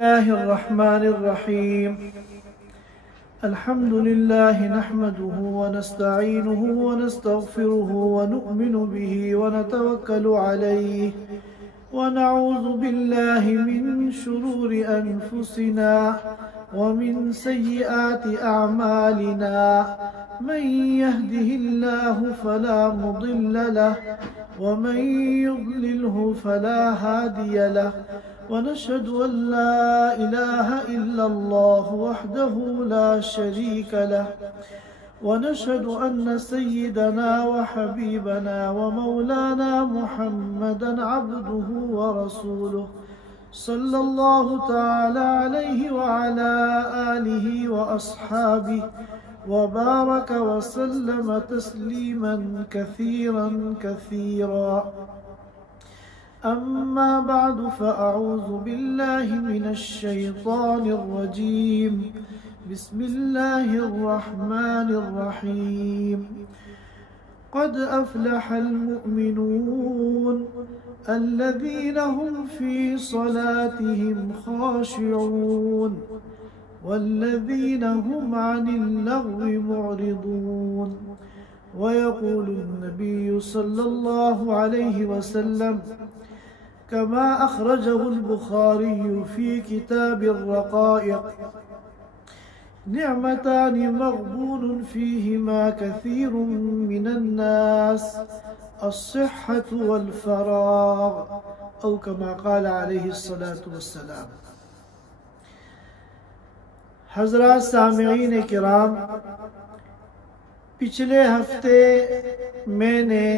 الله الرحمن الرحيم. الحمد لله نحمده ونستعينه ونستغفره ونؤمن به ونتوكل عليه ونعوذ بالله من شرور أنفسنا ومن سيئات أعمالنا. من يهده الله فلا مضل له ومن يضلله فلا هادي له. ونشهد أن لا إله إلا الله وحده لا شريك له. ونشهد أن سيدنا وحبيبنا ومولانا محمدا عبده ورسوله صلى الله تعالى عليه وعلى آله وأصحابه وبارك وسلم تسليما كثيرا كثيرا. أما بعد فأعوذ بالله من الشيطان الرجيم. بسم الله الرحمن الرحيم. قد أفلح المؤمنون الذين هم في صلاتهم خاشعون والذين هم عن اللغو معرضون. ويقول النبي صلى الله عليه وسلم كما أخرجه البخاري في كتاب الرقائق: نعمتان مغبون فيهما كثير من الناس، الصحة والفراغ، أو كما قال عليه الصلاة والسلام. حضرات سامعین کرام، پچھلے ہفتے میں نے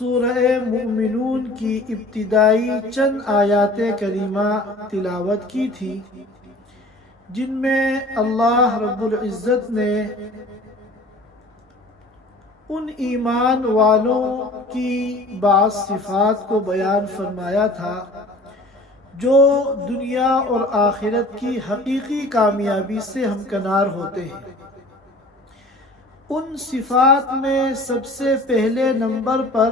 سورہ مومنون کی ابتدائی چند آیات کریمہ تلاوت کی تھی، جن میں اللہ رب العزت نے ان ایمان والوں کی بعض صفات کو بیان فرمایا تھا جو دنیا اور آخرت کی حقیقی کامیابی سے ہمکنار ہوتے ہیں. ان صفات میں سب سے پہلے نمبر پر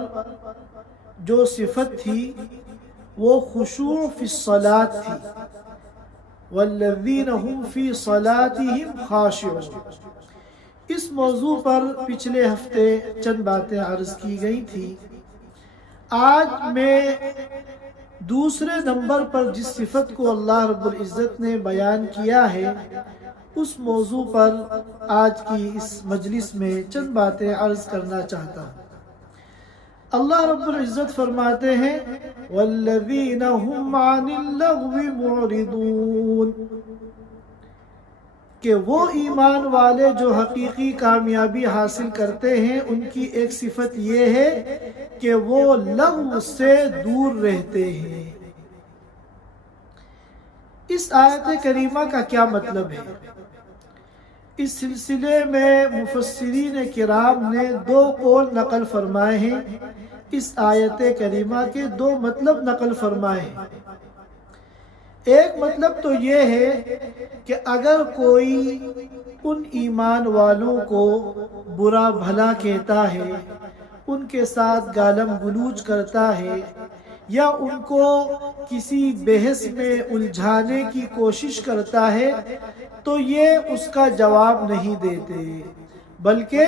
جو صفت تھی وہ خشوع فی الصلاۃ تھی. والذین هم فی صلاتهم خاشعون. اس موضوع پر پچھلے ہفتے چند باتیں عرض کی گئی تھی. آج میں دوسرے نمبر پر جس صفت کو اللہ رب العزت نے بیان کیا ہے اس موضوع پر آج کی اس مجلس میں چند باتیں عرض کرنا چاہتا ہوں. اللہ رب العزت فرماتے ہیں والذین هم عن اللغو معرضون، کہ وہ ایمان والے جو حقیقی کامیابی حاصل کرتے ہیں ان کی ایک صفت یہ ہے کہ وہ لغو سے دور رہتے ہیں. اس آیت کریمہ کا کیا مطلب ہے؟ اس سلسلے میں مفسرین کرام نے دو قول نقل فرمائے ہیں. اس آیت کریمہ کے دو مطلب نقل فرمائے ہیں. ایک مطلب تو یہ ہے کہ اگر کوئی ان ایمان والوں کو برا بھلا کہتا ہے، ان کے ساتھ گالم گلوچ کرتا ہے یا ان کو کسی بحث میں الجھانے کی کوشش کرتا ہے تو یہ اس کا جواب نہیں دیتے، بلکہ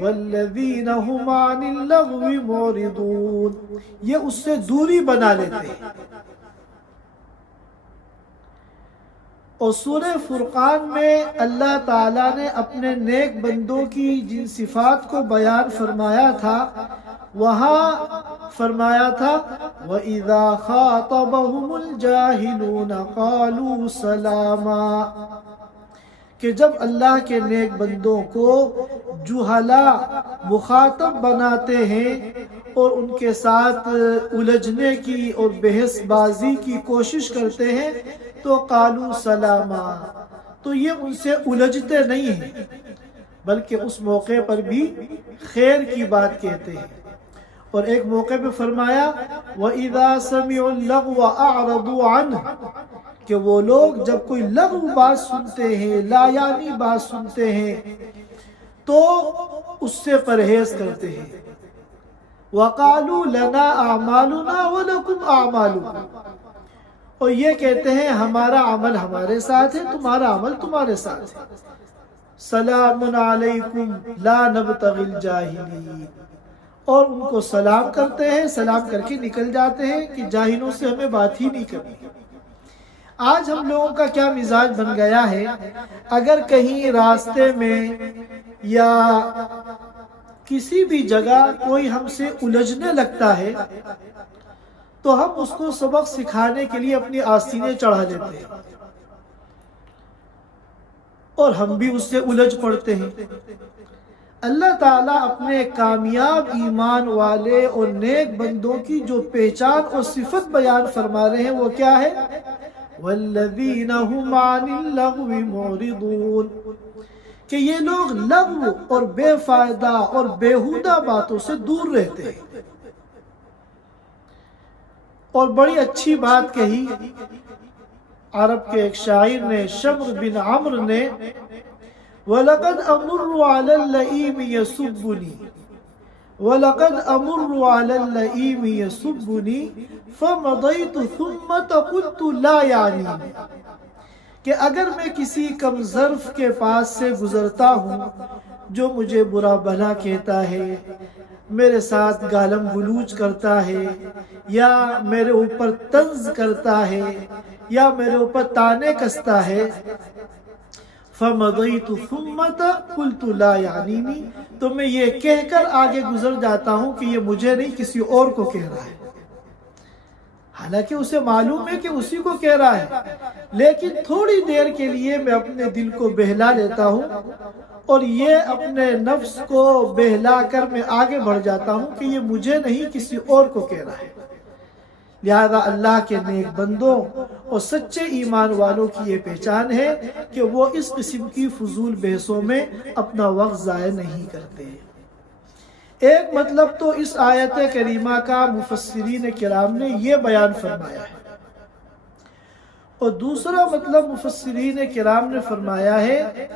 والذین هم عن اللغو معرضون، یہ اس سے دوری بنا لیتے ہیں. اور سورہ فرقان میں اللہ تعالیٰ نے اپنے نیک بندوں کی جن صفات کو بیان فرمایا تھا وہاں فرمایا تھا وَإِذَا خَاطَبَهُمُ الْجَاهِلُونَ قَالُوا سَلَامًا، کہ جب اللہ کے نیک بندوں کو جہلا مخاطب بناتے ہیں اور ان کے ساتھ الجھنے کی اور بحث بازی کی کوشش کرتے ہیں تو قالوا سلاما، تو یہ ان سے الجھتے نہیں ہیں بلکہ اس موقع پر بھی خیر کی بات کہتے ہیں. اور ایک موقع پہ فرمایا وَإِذَا سَمِعُوا اللَّغْوَ أَعْرَضُوا عَنْهُ، کہ وہ لوگ جب کوئی لغو بات سنتے ہیں، لا یعنی بات سنتے ہیں تو اس سے پرہیز کرتے ہیں. وَقَالُوا لَنَا أَعْمَالُنَا وَلَكُمْ أَعْمَالُكُمْ، اور یہ کہتے ہیں ہمارا عمل ہمارے ساتھ ہے، تمہارا عمل تمہارے ساتھ ہے۔ سلام علیکم لا نبتغی الجاہلین، اور ان کو سلام کرتے ہیں، سلام کر کے نکل جاتے ہیں کہ جاہلوں سے ہمیں بات ہی نہیں کرنی۔ آج ہم لوگوں کا کیا مزاج بن گیا ہے، اگر کہیں راستے میں یا کسی بھی جگہ کوئی ہم سے الجھنے لگتا ہے تو ہم اس کو سبق سکھانے کے لیے اپنی آستینیں چڑھا لیتے ہیں اور ہم بھی اس سے الجھ پڑتے ہیں۔ اللہ تعالیٰ اپنے کامیاب ایمان والے اور نیک بندوں کی جو پہچان اور صفت بیان فرما رہے ہیں وہ کیا ہے؟ وَالَّذِينَ هُمْ عَنِ اللَّغْوِ مُعْرِضُونَ، کہ یہ لوگ لغو اور بے فائدہ اور بیہودہ باتوں سے دور رہتے ہیں۔ اور بڑی اچھی بات کہی عرب کے ایک شاعر نے، شمر بن عمر نے، وَلَقَدْ أَمُرُّ عَلَى اللَّئِيمِ يَسُبُّنِي وَلَقَدْ أَمُرُّ عَلَى اللَّئِيمِ يَسُبُّنِي فَمَضَيْتُ ثُمَّ قُلْتُ لَا يَعْنِينِ، کہ اگر میں کسی کم ظرف کے پاس سے گزرتا ہوں جو مجھے برا بھلا کہتا ہے، میرے ساتھ گالم گلوچ کرتا ہے، یا میرے اوپر طنز کرتا ہے، یا میرے اوپر تانے کستا ہے، فَمَضَيْتُ ثُمَّ قُلْتُ لَا يَعْنِينِ، تو میں یہ کہہ کر آگے گزر جاتا ہوں کہ یہ مجھے نہیں کسی اور کو کہہ رہا ہے، حالانکہ اسے معلوم ہے کہ اسی کو کہہ رہا ہے، لیکن تھوڑی دیر کے لیے میں اپنے دل کو بہلا لیتا ہوں اور یہ اپنے نفس کو بہلا کر میں آگے بڑھ جاتا ہوں کہ یہ مجھے نہیں کسی اور کو کہہ رہا ہے۔ لہذا اللہ کے نیک بندوں اور سچے ایمان والوں کی یہ پہچان ہے کہ وہ اس قسم کی فضول بحثوں میں اپنا وقت ضائع نہیں کرتے۔ ایک مطلب تو اس آیت کریمہ کا مفسرین کرام نے یہ بیان فرمایا ہے، اور دوسرا مطلب مفسرین کرام نے فرمایا ہے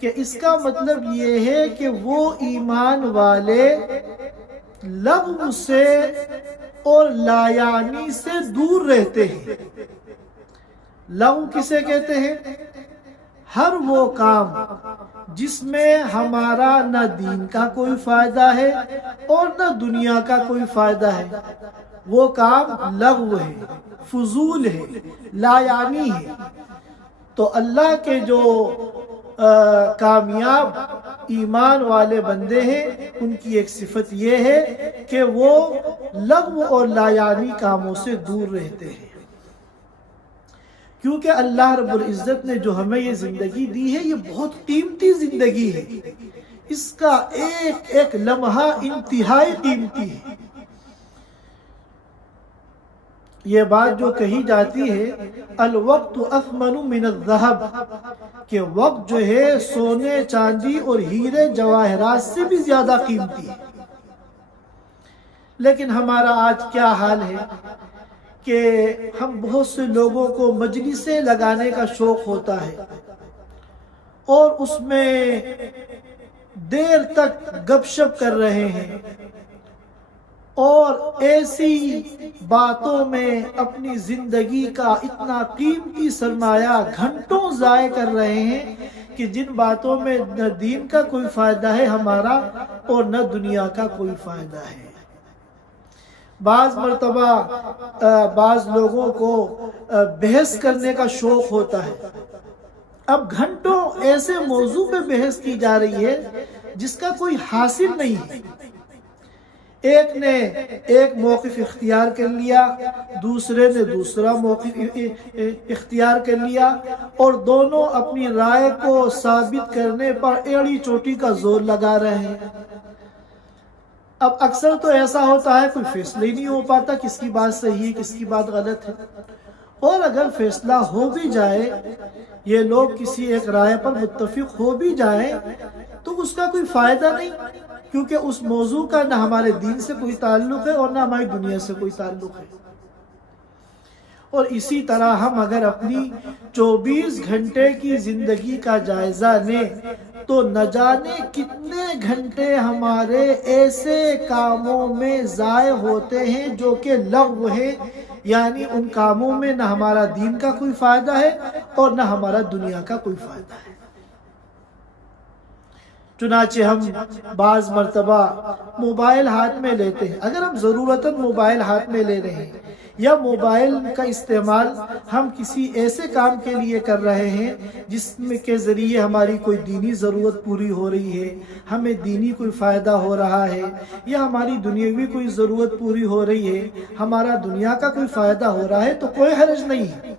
کہ اس کا مطلب یہ ہے کہ وہ ایمان والے لغو سے اور لا یعنی سے دور رہتے ہیں۔ لغو کسے کہتے ہیں؟ ہر وہ کام جس میں ہمارا نہ دین کا کوئی فائدہ ہے اور نہ دنیا کا کوئی فائدہ ہے، وہ کام لغو ہے، فضول ہے، لا یعنی ہے۔ تو اللہ کے جو کامیاب ایمان والے بندے ہیں ان کی ایک صفت یہ ہے کہ وہ لغو اور لا یعنی کاموں سے دور رہتے ہیں، کیونکہ اللہ رب العزت نے جو ہمیں یہ زندگی دی ہے یہ بہت قیمتی زندگی ہے، اس کا ایک ایک لمحہ انتہائی قیمتی ہے۔ یہ بات جو کہی جاتی ہے الوقت اثمن من الذهب، کہ وقت جو ہے سونے چاندی اور ہیرے جواہرات سے بھی زیادہ قیمتی ہے، لیکن ہمارا آج کیا حال ہے کہ ہم بہت سے لوگوں کو مجلسیں لگانے کا شوق ہوتا ہے اور اس میں دیر تک گپ شپ کر رہے ہیں اور ایسی باتوں میں اپنی زندگی کا اتنا قیمتی سرمایہ گھنٹوں ضائع کر رہے ہیں کہ جن باتوں میں نہ دین کا کوئی فائدہ ہے ہمارا اور نہ دنیا کا کوئی فائدہ ہے۔ بعض مرتبہ بعض لوگوں کو بحث کرنے کا شوق ہوتا ہے، اب گھنٹوں ایسے موضوع پہ بحث کی جا رہی ہے جس کا کوئی حاصل نہیں ہے۔ ایک نے ایک موقف اختیار کر لیا، دوسرے نے دوسرا موقف اختیار کر لیا، اور دونوں اپنی رائے کو ثابت کرنے پر ایڑی چوٹی کا زور لگا رہے ہیں۔ اب اکثر تو ایسا ہوتا ہے کوئی فیصلہ ہی نہیں ہو پاتا کس کی بات صحیح ہے کس کی بات غلط ہے، اور اگر فیصلہ ہو بھی جائے، یہ لوگ کسی ایک رائے پر متفق ہو بھی جائیں تو اس کا کوئی فائدہ نہیں، کیونکہ اس موضوع کا نہ ہمارے دین سے کوئی تعلق ہے اور نہ ہماری دنیا سے کوئی تعلق ہے۔ اور اسی طرح ہم اگر اپنی 24 گھنٹے کی زندگی کا جائزہ لیں تو نہ جانے کتنے گھنٹے ہمارے ایسے کاموں میں ضائع ہوتے ہیں جو کہ لغو ہیں، یعنی ان کاموں میں نہ ہمارا دین کا کوئی فائدہ ہے اور نہ ہمارا دنیا کا کوئی فائدہ ہے۔ چنانچہ ہم بعض مرتبہ موبائل ہاتھ میں لیتے ہیں، اگر ہم ضرورتاً موبائل ہاتھ میں لے رہے ہیں یا موبائل کا استعمال ہم کسی ایسے کام کے لیے کر رہے ہیں جس میں کے ذریعے ہماری کوئی دینی ضرورت پوری ہو رہی ہے، ہمیں دینی کوئی فائدہ ہو رہا ہے، یا ہماری دنیاوی کوئی ضرورت پوری ہو رہی ہے، ہمارا دنیا کا کوئی فائدہ ہو رہا ہے، تو کوئی حرج نہیں ہے۔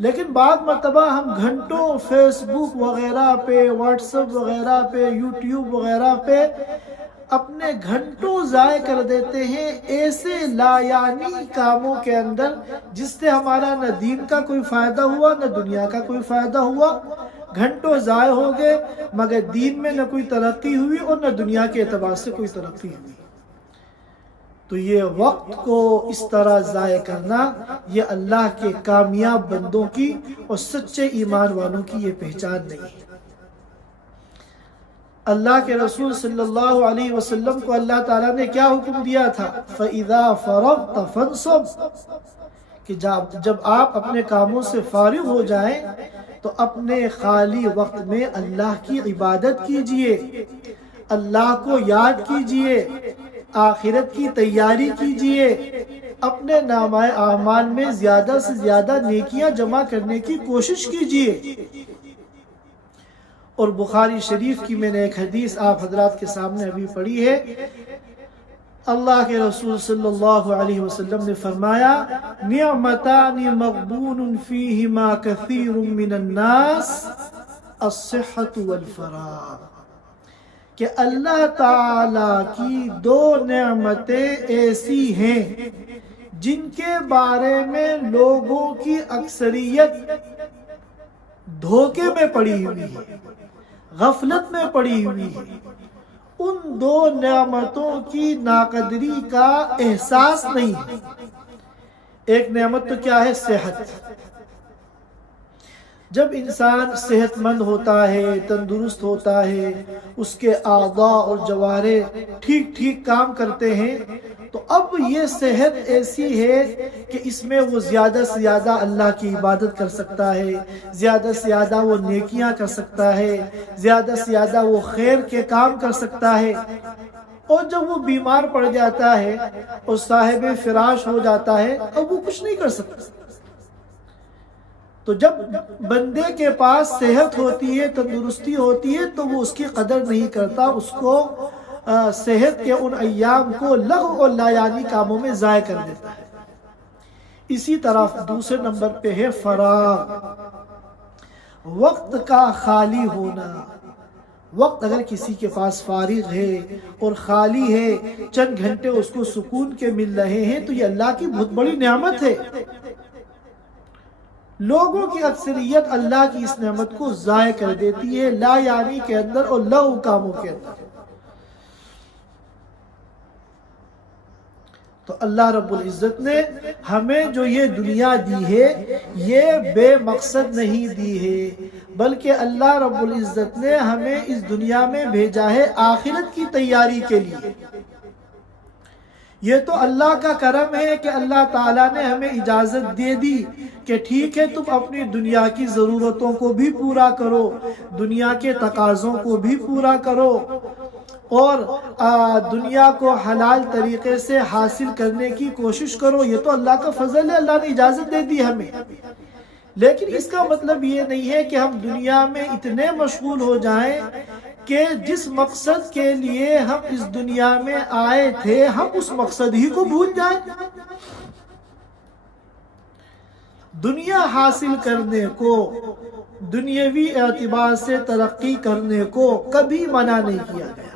لیکن بعض مرتبہ ہم گھنٹوں فیس بک وغیرہ پہ، واٹس ایپ وغیرہ پہ، یوٹیوب وغیرہ پہ اپنے گھنٹوں ضائع کر دیتے ہیں ایسے لا یعنی کاموں کے اندر جس سے ہمارا نہ دین کا کوئی فائدہ ہوا نہ دنیا کا کوئی فائدہ ہوا۔ گھنٹوں ضائع ہو گئے مگر دین میں نہ کوئی ترقی ہوئی اور نہ دنیا کے اعتبار سے کوئی ترقی ہوئی۔ تو یہ وقت کو اس طرح ضائع کرنا یہ اللہ کے کامیاب بندوں کی اور سچے ایمان والوں کی یہ پہچان نہیں ہے۔ اللہ کے رسول صلی اللہ علیہ وسلم کو اللہ تعالیٰ نے کیا حکم دیا تھا؟ فَإِذَا فَرَغْتَ فَانْصَبْ، کہ جب آپ اپنے کاموں سے فارغ ہو جائیں تو اپنے خالی وقت میں اللہ کی عبادت کیجئے، اللہ کو یاد کیجئے، آخرت کی تیاری کیجئے، اپنے نامہ اعمال میں زیادہ سے زیادہ نیکیاں جمع کرنے کی کوشش کیجئے۔ اور بخاری شریف کی میں نے ایک حدیث آپ حضرات کے سامنے ابھی پڑھی ہے، اللہ کے رسول صلی اللہ علیہ وسلم نے فرمایا نعمتان مغبون فیہما کثیر من الناس الصحت والفراغ، کہ اللہ تعالیٰ کی دو نعمتیں ایسی ہیں جن کے بارے میں لوگوں کی اکثریت دھوکے میں پڑی ہوئی ہے، غفلت میں پڑی ہوئی ہے، ان دو نعمتوں کی ناقدری کا احساس نہیں ہے۔ ایک نعمت تو کیا ہے؟ صحت۔ جب انسان صحت مند ہوتا ہے، تندرست ہوتا ہے، اس کے اعضاء اور جوارح ٹھیک ٹھیک کام کرتے ہیں، تو اب یہ صحت ایسی ہے کہ اس میں وہ زیادہ سے زیادہ اللہ کی عبادت کر سکتا ہے، زیادہ سے زیادہ وہ نیکیاں کر سکتا ہے، زیادہ سے زیادہ وہ خیر کے کام کر سکتا ہے۔ اور جب وہ بیمار پڑ جاتا ہے اور صاحب فراش ہو جاتا ہے اب وہ کچھ نہیں کر سکتا۔ تو جب بندے کے پاس صحت ہوتی ہے، تندرستی ہوتی ہے، تو وہ اس کی قدر نہیں کرتا، اس کو صحت کے ان ایام کو لغو اور لا یعنی کاموں میں ضائع کر دیتا ہے۔ اسی طرح دوسرے نمبر پہ ہے فراغ، وقت کا خالی ہونا۔ وقت اگر کسی کے پاس فارغ ہے اور خالی ہے، چند گھنٹے اس کو سکون کے مل رہے ہیں، تو یہ اللہ کی بہت بڑی نعمت ہے۔ لوگوں کی اکثریت اللہ کی اس نعمت کو ضائع کر دیتی ہے لا یعنی کے اندر اور لغو کاموں کے اندر۔ تو اللہ رب العزت نے ہمیں جو یہ دنیا دی ہے یہ بے مقصد نہیں دی ہے، بلکہ اللہ رب العزت نے ہمیں اس دنیا میں بھیجا ہے آخرت کی تیاری کے لیے۔ یہ تو اللہ کا کرم ہے کہ اللہ تعالیٰ نے ہمیں اجازت دے دی کہ ٹھیک ہے تم اپنی دنیا کی ضرورتوں کو بھی پورا کرو، دنیا کے تقاضوں کو بھی پورا کرو، اور دنیا کو حلال طریقے سے حاصل کرنے کی کوشش کرو۔ یہ تو اللہ کا فضل ہے، اللہ نے اجازت دے دی ہمیں۔ لیکن اس کا مطلب یہ نہیں ہے کہ ہم دنیا میں اتنے مشغول ہو جائیں کہ جس مقصد کے لیے ہم اس دنیا میں آئے تھے ہم اس مقصد ہی کو بھول جائیں۔ دنیا حاصل کرنے کو، دنیاوی اعتبار سے ترقی کرنے کو کبھی منع نہیں کیا گیا۔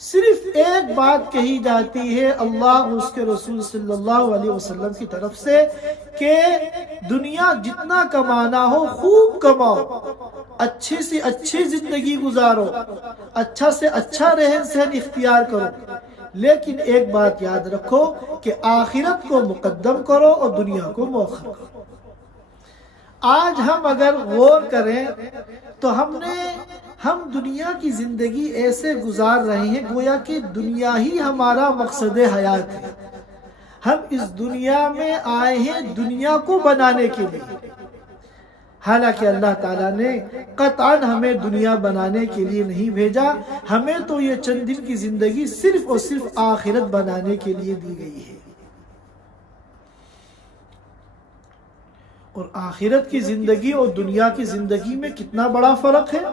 صرف ایک بات کہی جاتی ہے اللہ اس کے رسول صلی اللہ علیہ وسلم کی طرف سے کہ دنیا جتنا کمانا ہو خوب کماؤ، اچھی سے اچھی زندگی گزارو، اچھا سے اچھا رہن سہن اختیار کرو، لیکن ایک بات یاد رکھو کہ آخرت کو مقدم کرو اور دنیا کو مؤخر کرو۔ آج ہم اگر غور کریں تو ہم دنیا کی زندگی ایسے گزار رہے ہیں گویا کہ دنیا ہی ہمارا مقصد حیات ہے۔ ہم اس دنیا میں آئے ہیں دنیا کو بنانے کے لیے، حالانکہ اللہ تعالیٰ نے قطعاً ہمیں دنیا بنانے کے لیے نہیں بھیجا، ہمیں تو یہ چند دن کی زندگی صرف اور صرف آخرت بنانے کے لیے دی گئی ہے۔ اور آخرت کی زندگی اور دنیا کی زندگی میں کتنا بڑا فرق ہے،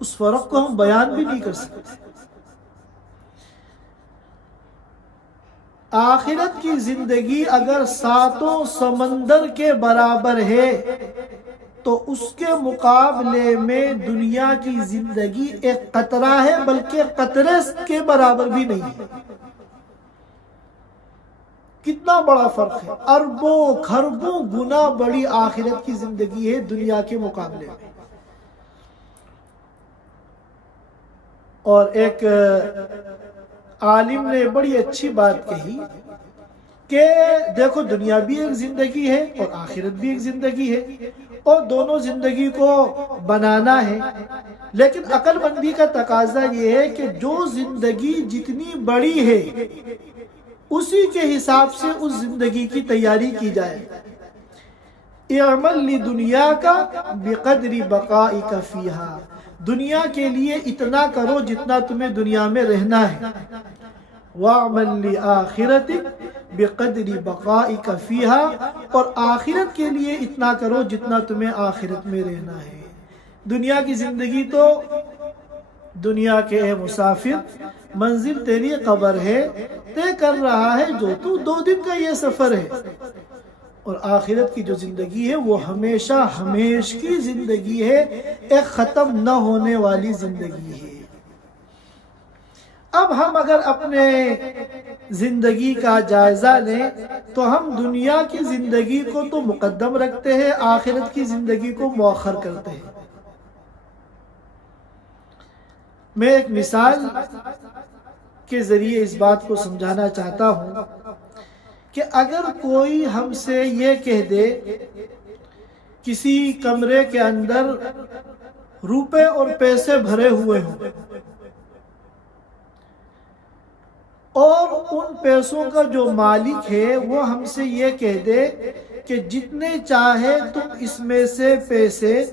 اس فرق کو ہم بیان بھی نہیں کر سکتے۔ آخرت کی زندگی اگر ساتوں سمندر کے برابر ہے تو اس کے مقابلے میں دنیا کی زندگی ایک قطرہ ہے، بلکہ قطرے کے برابر بھی نہیں ہے۔ کتنا بڑا فرق ہے، اربوں کھربوں گنا بڑی آخرت کی زندگی ہے دنیا کے مقابلے میں۔ اور ایک عالم نے بڑی اچھی بات کہی کہ دیکھو دنیا بھی ایک زندگی ہے اور آخرت بھی ایک زندگی ہے، اور دونوں زندگی کو بنانا ہے، لیکن عقل مندی کا تقاضا یہ ہے کہ جو زندگی جتنی بڑی ہے اسی کے حساب سے اس زندگی کی تیاری کی جائے۔ اعمل لدنیاک بقدر بقائک فیہا، دنیا کے لیے اتنا کرو جتنا تمہیں دنیا میں رہنا ہے۔ وَاعْمَلْ لِآخِرَتِكَ بِقَدْرِ بَقَائِكَ فِيهَا، اور آخرت کے لیے اتنا کرو جتنا تمہیں آخرت میں رہنا ہے۔ دنیا کی زندگی تو دنیا کے اے مسافر، منزل تیری قبر ہے، طے کر رہا ہے جو تو 2 دن کا یہ سفر ہے، اور آخرت کی جو زندگی ہے وہ ہمیشہ ہمیش کی زندگی ہے، ایک ختم نہ ہونے والی زندگی ہے۔ اب ہم اگر اپنے زندگی کا جائزہ لیں تو ہم دنیا کی زندگی کو تو مقدم رکھتے ہیں، آخرت کی زندگی کو مؤخر کرتے ہیں۔ میں ایک مثال کے ذریعے اس بات کو سمجھانا چاہتا ہوں کہ اگر کوئی ہم سے یہ کہہ دے کسی کمرے کے اندر روپے اور پیسے بھرے ہوئے ہوں، اور ان پیسوں کا جو مالک ہے وہ ہم سے یہ کہہ دے کہ جتنے چاہے تم اس میں سے پیسے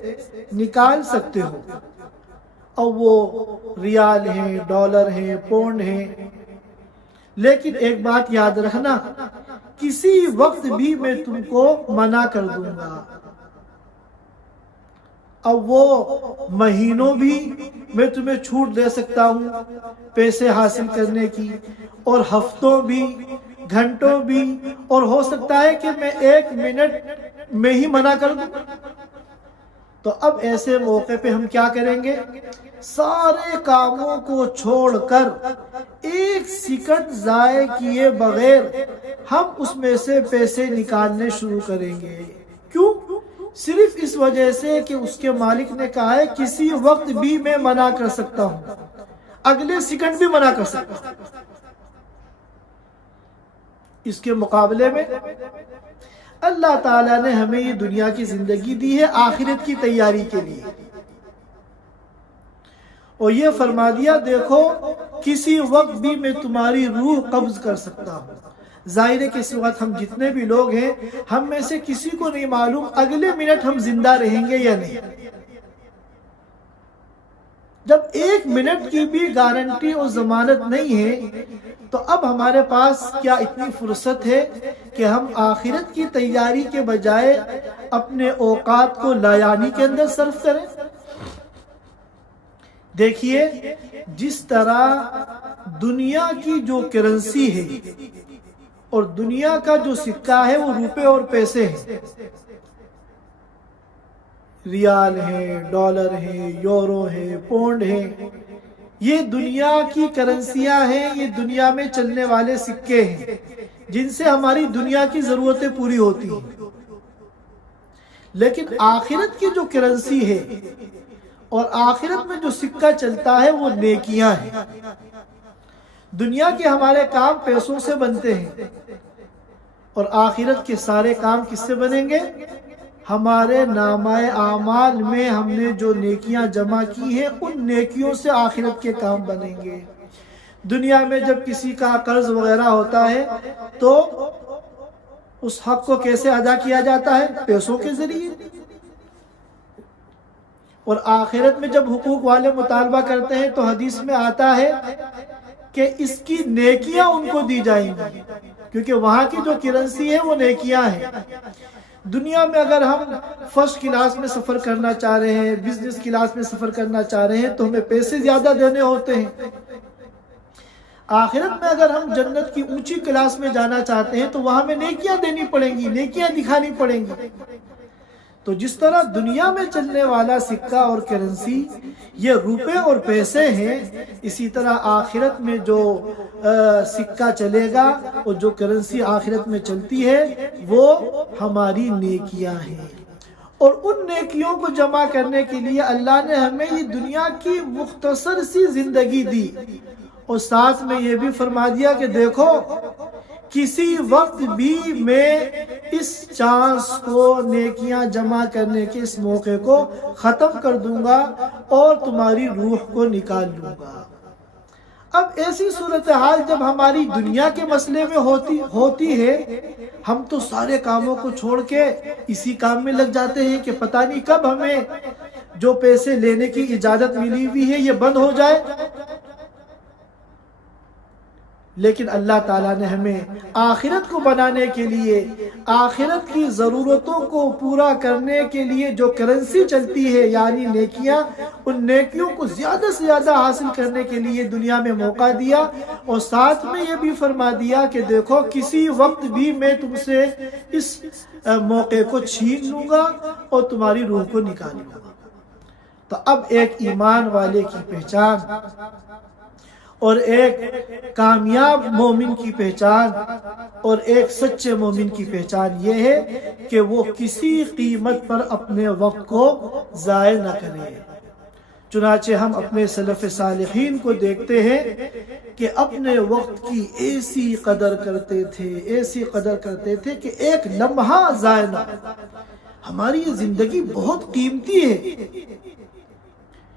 نکال سکتے ہو، اور وہ ریال ہیں، ڈالر ہیں، پونڈ ہیں، لیکن ایک بات یاد رکھنا، کسی وقت بھی میں تم کو منع کر دوں گا۔ اب وہ مہینوں بھی میں تمہیں چھوٹ دے سکتا ہوں پیسے حاصل کرنے کی، اور ہفتوں بھی، گھنٹوں بھی، اور ہو سکتا ہے کہ میں 1 منٹ میں ہی منع کر دوں۔ تو اب ایسے موقع پہ ہم کیا کریں گے؟ سارے کاموں کو چھوڑ کر 1 سیکنڈ ضائع کیے بغیر ہم اس میں سے پیسے نکالنے شروع کریں گے۔ کیوں؟ صرف اس وجہ سے کہ اس کے مالک نے کہا ہے کسی وقت بھی میں منع کر سکتا ہوں، اگلے سیکنڈ بھی منع کر سکتا ہوں۔ اس کے مقابلے میں اللہ تعالیٰ نے ہمیں یہ دنیا کی زندگی دی ہے آخرت کی تیاری کے لیے، اور یہ فرما دیا دیکھو کسی وقت بھی میں تمہاری روح قبض کر سکتا ہوں۔ ظاہر ہے کہ اس وقت ہم جتنے بھی لوگ ہیں، ہم میں سے کسی کو نہیں معلوم اگلے منٹ ہم زندہ رہیں گے یا نہیں۔ جب 1 منٹ کی بھی گارنٹی اور ضمانت نہیں ہے تو اب ہمارے پاس کیا اتنی فرصت ہے کہ ہم آخرت کی تیاری کے بجائے اپنے اوقات کو لایانی کے اندر صرف کریں؟ دیکھیے، جس طرح دنیا کی جو کرنسی ہے اور دنیا کا جو سکہ ہے وہ روپے اور پیسے ہیں، ریال ہیں، ڈالر ہیں، یورو ہیں، پونڈ ہیں، یہ دنیا کی کرنسیاں ہیں، یہ دنیا میں چلنے والے سکے ہیں جن سے ہماری دنیا کی ضرورتیں پوری ہوتی ہیں۔ لیکن آخرت کی جو کرنسی ہے اور آخرت میں جو سکہ چلتا ہے وہ نیکیاں ہیں۔ دنیا کے ہمارے کام پیسوں سے بنتے ہیں، اور آخرت کے سارے کام کس سے بنیں گے؟ ہمارے نامہ اعمال میں ہم نے جو نیکیاں جمع کی ہیں ان نیکیوں سے آخرت کے کام بنیں گے۔ دنیا میں جب کسی کا قرض وغیرہ ہوتا ہے تو اس حق کو کیسے ادا کیا جاتا ہے؟ پیسوں کے ذریعے۔ اور آخرت میں جب حقوق والے مطالبہ کرتے ہیں تو حدیث میں آتا ہے کہ اس کی نیکیاں ان کو دی جائیں گی، کیونکہ وہاں کی جو کرنسی ہے وہ نیکیاں ہیں۔ دنیا میں اگر ہم فرسٹ کلاس میں سفر کرنا چاہ رہے ہیں، بزنس کلاس میں سفر کرنا چاہ رہے ہیں تو ہمیں پیسے زیادہ دینے ہوتے ہیں۔ آخرت میں اگر ہم جنت کی اونچی کلاس میں جانا چاہتے ہیں تو وہاں ہمیں نیکیاں دینی پڑیں گی، نیکیاں دکھانی پڑیں گی۔ تو جس طرح دنیا میں چلنے والا سکہ اور کرنسی یہ روپے اور پیسے ہیں، اسی طرح آخرت میں جو سکہ چلے گا اور جو کرنسی آخرت میں چلتی ہے وہ ہماری نیکیاں ہیں۔ اور ان نیکیوں کو جمع کرنے کے لیے اللہ نے ہمیں یہ دنیا کی مختصر سی زندگی دی، اور ساتھ میں یہ بھی فرما دیا کہ دیکھو کسی وقت بھی میں اس چانس کو، نیکیاں جمع کرنے کے اس موقع کو ختم کر دوں گا اور تمہاری روح کو نکال لوں گا۔ اب ایسی صورتحال جب ہماری دنیا کے مسئلے میں ہوتی ہے، ہم تو سارے کاموں کو چھوڑ کے اسی کام میں لگ جاتے ہیں کہ پتہ نہیں کب ہمیں جو پیسے لینے کی اجازت ملی ہوئی ہے یہ بند ہو جائے۔ لیکن اللہ تعالیٰ نے ہمیں آخرت کو بنانے کے لیے، آخرت کی ضرورتوں کو پورا کرنے کے لیے جو کرنسی چلتی ہے یعنی نیکیاں، ان نیکیوں کو زیادہ سے زیادہ حاصل کرنے کے لیے دنیا میں موقع دیا، اور ساتھ میں یہ بھی فرما دیا کہ دیکھو کسی وقت بھی میں تم سے اس موقع کو چھین لوں گا اور تمہاری روح کو نکالوں گا۔ تو اب ایک ایمان والے کی پہچان اور ایک کامیاب مومن کی پہچان اور ایک سچے مومن کی پہچان یہ ہے کہ وہ کسی قیمت پر اپنے وقت کو ضائع نہ کرے۔ چنانچہ ہم اپنے سلف صالحین کو دیکھتے ہیں کہ اپنے وقت کی ایسی قدر کرتے تھے کہ ایک لمحہ ضائع نہ۔ ہماری یہ زندگی بہت قیمتی ہے،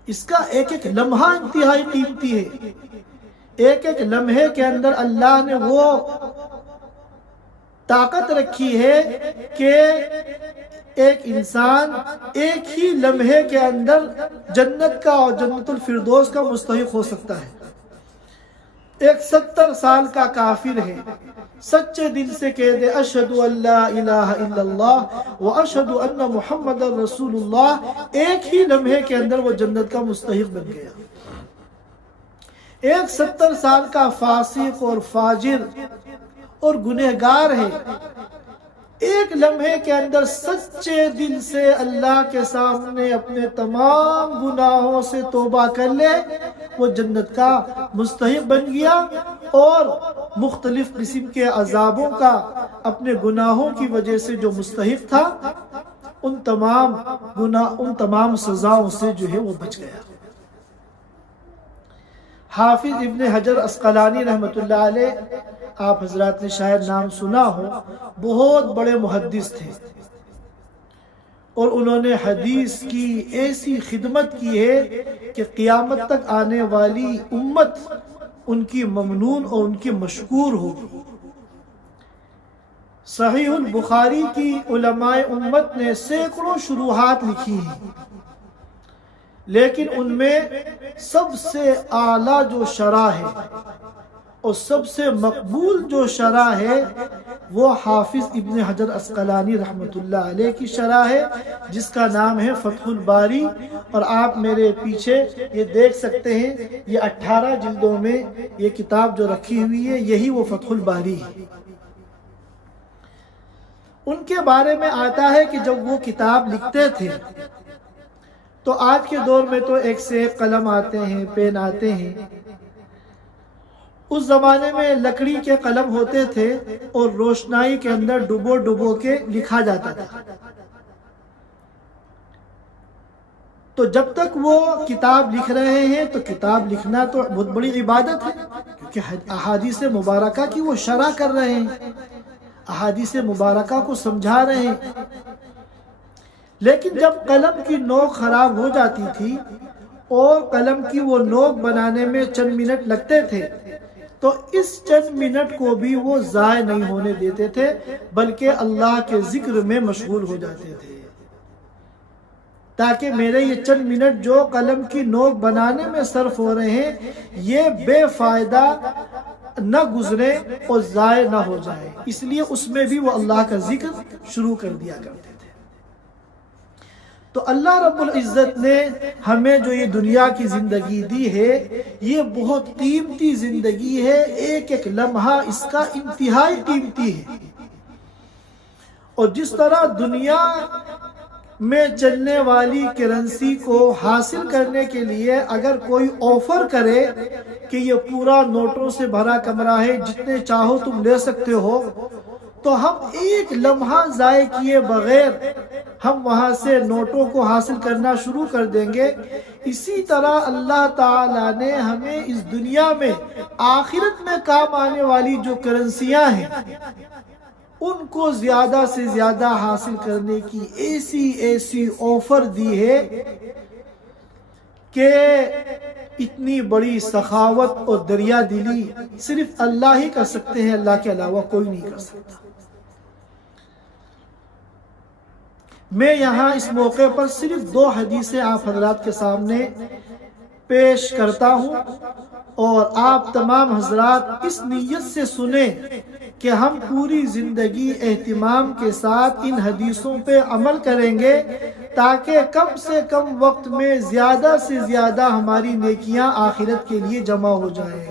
اس کا ایک ایک لمحہ انتہائی قیمتی ہے۔ ایک ایک لمحے کے اندر اللہ نے وہ طاقت رکھی ہے کہ ایک انسان ایک ہی لمحے کے اندر جنت کا اور جنت الفردوس کا مستحق ہو سکتا ہے۔ ایک 70 سال کا کافر ہے، سچے دل سے کہہ دے اشہدو ان لا الہ الا اللہ و اشہدو ان محمد رسول اللہ، ایک ہی لمحے کے اندر وہ جنت کا مستحق بن گیا۔ ایک 70 سال کا فاسق اور فاجر اور گنہگار ہے، ایک لمحے کے اندر سچے دل سے اللہ کے سامنے اپنے تمام گناہوں سے توبہ کر لے، وہ جنت کا مستحق بن گیا، اور مختلف قسم کے عذابوں کا اپنے گناہوں کی وجہ سے جو مستحق تھا ان تمام سزاؤں سے جو ہے وہ بچ گیا۔ حافظ ابن حجر عسقلانی رحمۃ اللہ علیہ، آپ حضرات نے شاید نام سنا ہو، بہت بڑے محدث تھے، اور انہوں نے حدیث کی ایسی خدمت کی ہے کہ قیامت تک آنے والی امت ان کی ممنون اور ان کی مشکور ہوگی۔ صحیح البخاری کی علماء امت نے سینکڑوں شروحات لکھی ہیں، لیکن ان میں سب سے اعلیٰ جو شرح ہے اور سب سے مقبول جو شرح ہے وہ حافظ ابن حجر عسقلانی رحمۃ اللہ علیہ کی شرح ہے، جس کا نام ہے فتح الباری، اور آپ میرے پیچھے یہ دیکھ سکتے ہیں، یہ 18 جلدوں میں یہ کتاب جو رکھی ہوئی ہے یہی وہ فتح الباری ہے۔ ان کے بارے میں آتا ہے کہ جب وہ کتاب لکھتے تھے تو آج کے دور میں تو ایک سے ایک قلم آتے ہیں، پین آتے ہیں، اس زمانے میں لکڑی کے قلم ہوتے تھے اور روشنائی کے اندر ڈبو ڈبو کے لکھا جاتا تھا۔ تو جب تک وہ کتاب لکھ رہے ہیں تو کتاب لکھنا تو بہت بڑی عبادت ہے، کیونکہ احادیث مبارکہ کی وہ شرح کر رہے ہیں، احادیث مبارکہ کو سمجھا رہے ہیں۔ لیکن جب قلم کی نوک خراب ہو جاتی تھی اور قلم کی وہ نوک بنانے میں چند منٹ لگتے تھے تو اس چند منٹ کو بھی وہ ضائع نہیں ہونے دیتے تھے، بلکہ اللہ کے ذکر میں مشغول ہو جاتے تھے، تاکہ میرے یہ چند منٹ جو قلم کی نوک بنانے میں صرف ہو رہے ہیں یہ بے فائدہ نہ گزرے اور ضائع نہ ہو جائے، اس لیے اس میں بھی وہ اللہ کا ذکر شروع کر دیا کرتے تھے۔ تو اللہ رب العزت نے ہمیں جو یہ دنیا کی زندگی دی ہے یہ بہت قیمتی زندگی ہے، ایک ایک لمحہ اس کا انتہائی قیمتی ہے، اور جس طرح دنیا میں چلنے والی کرنسی کو حاصل کرنے کے لیے اگر کوئی آفر کرے کہ یہ پورا نوٹوں سے بھرا کمرہ ہے، جتنے چاہو تم لے سکتے ہو، تو ہم ایک لمحہ ضائع کیے بغیر ہم وہاں سے نوٹوں کو حاصل کرنا شروع کر دیں گے۔ اسی طرح اللہ تعالیٰ نے ہمیں اس دنیا میں آخرت میں کام آنے والی جو کرنسیاں ہیں ان کو زیادہ سے زیادہ حاصل کرنے کی ایسی آفر دی ہے کہ اتنی بڑی سخاوت اور دریا دلی صرف اللہ ہی کر سکتے ہیں، اللہ کے علاوہ کوئی نہیں کر سکتا۔ میں یہاں اس موقع پر صرف 2 حدیثیں آپ حضرات کے سامنے پیش کرتا ہوں، اور آپ تمام حضرات اس نیت سے سنیں کہ ہم پوری زندگی اہتمام کے ساتھ ان حدیثوں پہ عمل کریں گے، تاکہ کم سے کم وقت میں زیادہ سے زیادہ ہماری نیکیاں آخرت کے لیے جمع ہو جائیں،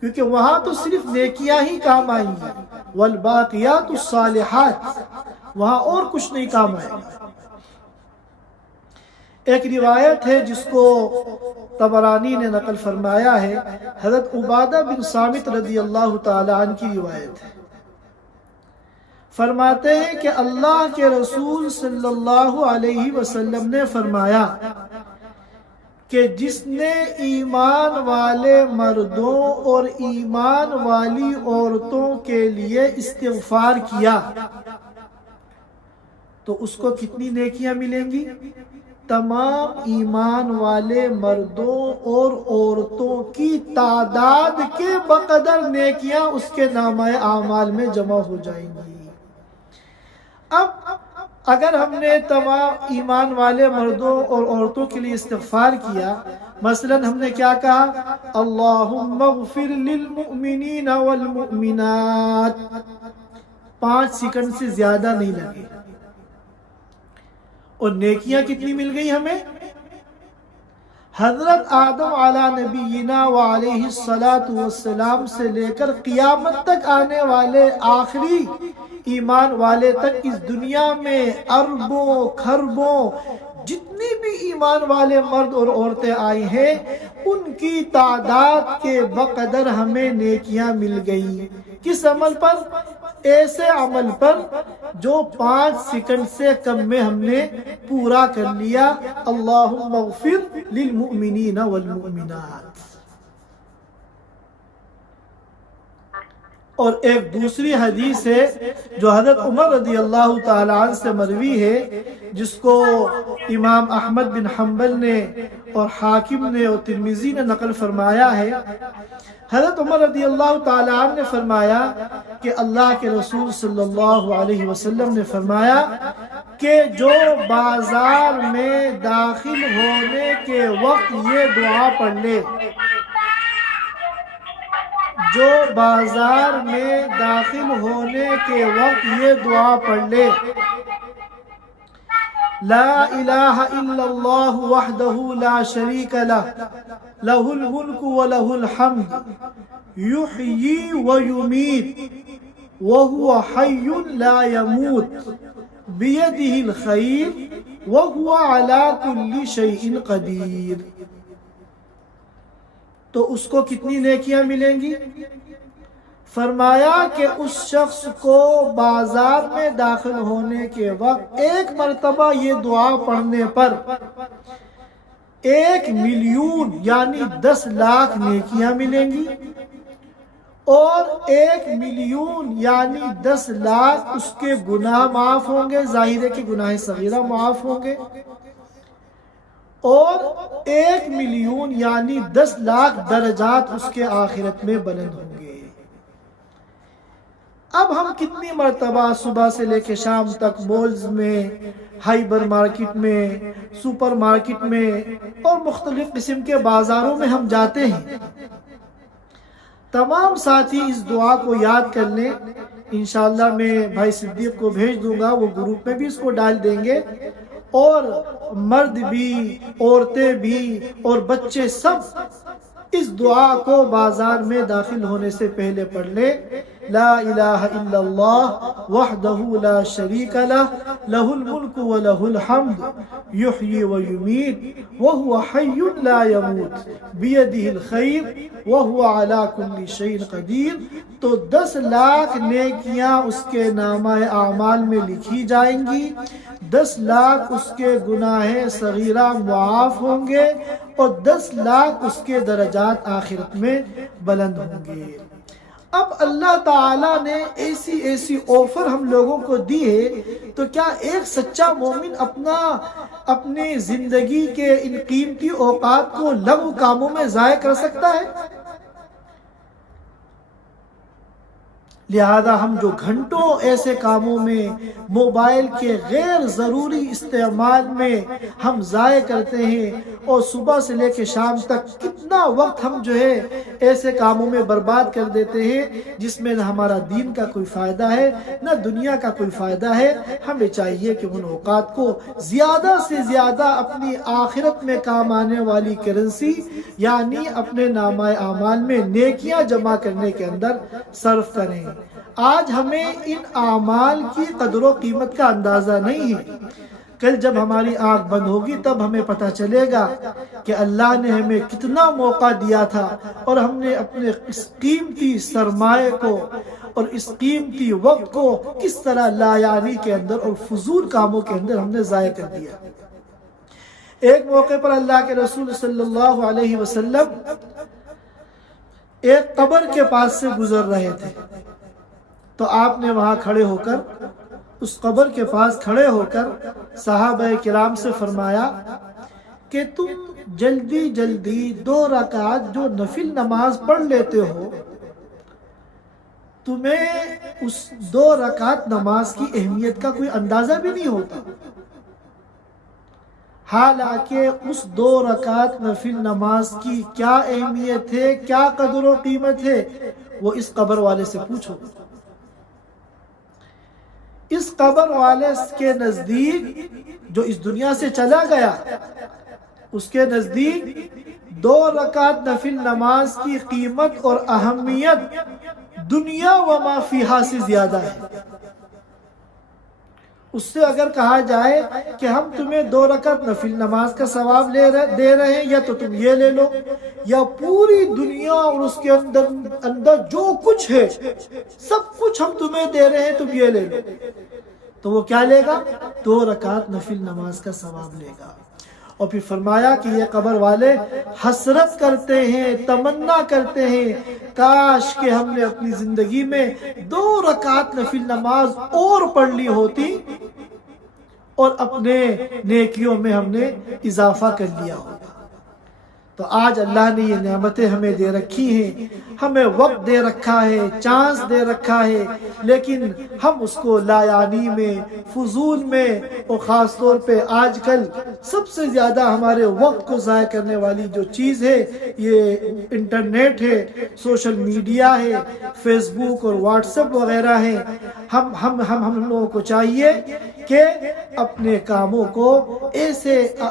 کیونکہ وہاں تو صرف نیکیاں ہی کام آئیں گی، والباقیات الصالحات، وہاں اور کچھ نہیں کام آئے گا۔ ایک روایت ہے جس کو طبرانی نے نقل فرمایا ہے، حضرت عبادہ بن صامت رضی اللہ تعالی عنہ کی روایت ہے، فرماتے ہیں کہ اللہ کے رسول صلی اللہ علیہ وسلم نے فرمایا کہ جس نے ایمان والے مردوں اور ایمان والی عورتوں کے لیے استغفار کیا تو اس کو کتنی نیکیاں ملیں گی؟ تمام ایمان والے مردوں اور عورتوں کی تعداد کے بقدر نیکیاں اس کے نامہ اعمال میں جمع ہو جائیں گی۔ اب اگر ہم نے تمام ایمان والے مردوں اور عورتوں کے لیے استغفار کیا، مثلا ہم نے کیا کہا، اللہم اغفر للمؤمنین والمؤمنات، 5 سیکنڈ سے زیادہ نہیں لگے، اور نیکیاں کتنی مل گئی ہمیں؟ حضرت آدم علی نبینا وعلیہ السلام سے لے کر قیامت تک آنے والے آخری ایمان والے تک اس دنیا میں اربوں کھربوں جتنی بھی ایمان والے مرد اور عورتیں آئی ہیں ان کی تعداد کے بقدر ہمیں نیکیاں مل گئی۔ کس عمل پر؟ ایسے عمل پر جو 5 سیکنڈ سے کم میں ہم نے پورا کر لیا، اللہم اغفر للمؤمنین والمؤمنات۔ اور ایک دوسری حدیث ہے جو حضرت عمر رضی اللہ تعالی عنہ سے مروی ہے، جس کو امام احمد بن حنبل نے اور حاکم نے اور ترمذی نے نقل فرمایا ہے۔ حضرت عمر رضی اللہ تعالی عنہ نے فرمایا کہ اللہ کے رسول صلی اللہ علیہ وسلم نے فرمایا کہ جو بازار میں داخل ہونے کے وقت یہ دعا پڑھ لے، جو بازار میں داخل ہونے کے وقت یہ دعا پڑھ لے، لا الہ الا اللہ وحدہ لا شریک لہ لہ الملک ولہ الحمد یحیی ویمیت وہو حی لا یموت بیدہ الخیر وہو علی کل شیء قدیر، تو اس کو کتنی نیکیاں ملیں گی؟ فرمایا کہ اس شخص کو بازار میں داخل ہونے کے وقت 1 مرتبہ یہ دعا پڑھنے پر 1 ملین یعنی 10 لاکھ نیکیاں ملیں گی، اور 1 ملین یعنی 10 لاکھ اس کے گناہ معاف ہوں گے، ظاہر ہے کہ گناہ صغیرہ معاف ہوں گے، اور 1 ملین یعنی 10 لاکھ درجات اس کے آخرت میں بلند ہوں گے۔ اب ہم کتنی مرتبہ صبح سے لے کے شام تک مالز میں، ہائبر مارکیٹ میں، سپر مارکیٹ میں اور مختلف قسم کے بازاروں میں ہم جاتے ہیں۔ تمام ساتھی اس دعا کو یاد کر لیں، انشاءاللہ میں بھائی صدیق کو بھیج دوں گا، وہ گروپ میں بھی اس کو ڈال دیں گے، اور مرد بھی، عورتیں بھی اور بچے سب اس دعا کو بازار میں داخل ہونے سے پہلے پڑھ لیں۔ لا الہ الا اللہ وحدہ لا شریک لہ لہ الملک ولہ الحمد یحیی ویمیت وہو حی لا یموت بیدہ الخیر وہو علی کل شیء قدیر۔ تو 10 لاکھ نیکیاں اس کے نامہ اعمال میں لکھی جائیں گی، 10 لاکھ اس کے گناہ صغیرہ معاف ہوں گے، اور 10 لاکھ اس کے درجات آخرت میں بلند ہوں گے۔ اب اللہ تعالیٰ نے ایسی آفر ہم لوگوں کو دی ہے، تو کیا ایک سچا مومن اپنی زندگی کے ان قیمتی اوقات کو لغو کاموں میں ضائع کر سکتا ہے؟ لہذا ہم جو گھنٹوں ایسے کاموں میں، موبائل کے غیر ضروری استعمال میں ہم ضائع کرتے ہیں، اور صبح سے لے کے شام تک کتنا وقت ہم جو ہے ایسے کاموں میں برباد کر دیتے ہیں جس میں نہ ہمارا دین کا کوئی فائدہ ہے نہ دنیا کا کوئی فائدہ ہے۔ ہمیں چاہیے کہ ان اوقات کو زیادہ سے زیادہ اپنی آخرت میں کام آنے والی کرنسی یعنی اپنے نامہ اعمال میں نیکیاں جمع کرنے کے اندر صرف کریں۔ آج ہمیں ان اعمال کی قدر و قیمت کا اندازہ نہیں ہے، کل جب ہماری آنکھ بند ہوگی تب ہمیں پتہ چلے گا کہ اللہ نے ہمیں کتنا موقع دیا تھا، اور ہم نے اپنے اس قیمتی سرمایہ کو اور اس قیمتی وقت کو کس طرح لا یعنی کے اندر اور فضول کاموں کے اندر ہم نے ضائع کر دیا۔ ایک موقع پر اللہ کے رسول صلی اللہ علیہ وسلم ایک قبر کے پاس سے گزر رہے تھے، تو آپ نے وہاں کھڑے ہو کر، اس قبر کے پاس کھڑے ہو کر صحابہ کرام سے فرمایا کہ تم جلدی جلدی 2 رکعت جو نفل نماز پڑھ لیتے ہو، تمہیں اس 2 رکعت نماز کی اہمیت کا کوئی اندازہ بھی نہیں ہوتا، حالانکہ اس 2 رکعت نفل نماز کی کیا اہمیت ہے، کیا قدر و قیمت ہے، وہ اس قبر والے سے پوچھو۔ اس قبر والے کے نزدیک جو اس دنیا سے چلا گیا، اس کے نزدیک 2 رکعت نفل نماز کی قیمت اور اہمیت دنیا و ما فیہا سے زیادہ ہے۔ اس سے اگر کہا جائے کہ ہم تمہیں 2 رکعت نفل نماز کا ثواب دے رہے ہیں، یا تو تم یہ لے لو، یا پوری دنیا اور اس کے اندر جو کچھ ہے سب کچھ ہم تمہیں دے رہے ہیں، تم یہ لے لو، تو وہ کیا لے گا؟ 2 رکعت نفل نماز کا ثواب لے گا۔ اور پھر فرمایا کہ یہ قبر والے حسرت کرتے ہیں، تمنا کرتے ہیں، کاش کہ ہم نے اپنی زندگی میں 2 رکعت نفل نماز اور پڑھ لی ہوتی اور اپنے نیکیوں میں ہم نے اضافہ کر لیا ہوگا۔ تو آج اللہ نے یہ نعمتیں ہمیں دے رکھی ہیں، ہمیں وقت دے رکھا ہے، چانس دے رکھا ہے، لیکن ہم اس کو لا یعنی میں، فضول میں، اور خاص طور پہ آج کل سب سے زیادہ ہمارے وقت کو ضائع کرنے والی جو چیز ہے یہ انٹرنیٹ ہے، سوشل میڈیا ہے، فیس بک اور واٹس ایپ وغیرہ ہے۔ ہم لوگوں کو چاہیے کہ اپنے کاموں کو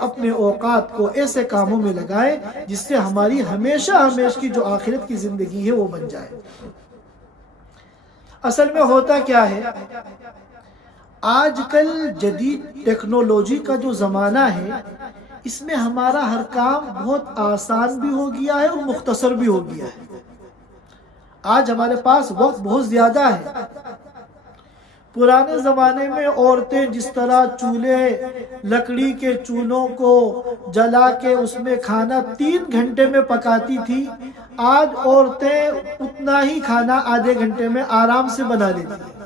اپنے اوقات کو ایسے کاموں میں لگائیں جس سے ہماری ہمیشہ کی جو آخرت کی زندگی ہے وہ بن جائے۔ اصل میں ہوتا کیا ہے، آج کل جدید ٹیکنالوجی کا جو زمانہ ہے، اس میں ہمارا ہر کام بہت آسان بھی ہو گیا ہے اور مختصر بھی ہو گیا ہے۔ آج ہمارے پاس وقت بہت زیادہ ہے۔ پرانے زمانے میں عورتیں جس طرح چولہے، لکڑی کے چولہوں کو جلا کے اس میں کھانا 3 گھنٹے میں پکاتی تھی، آج عورتیں اتنا ہی کھانا آدھے گھنٹے میں آرام سے بنا لیتی ہیں۔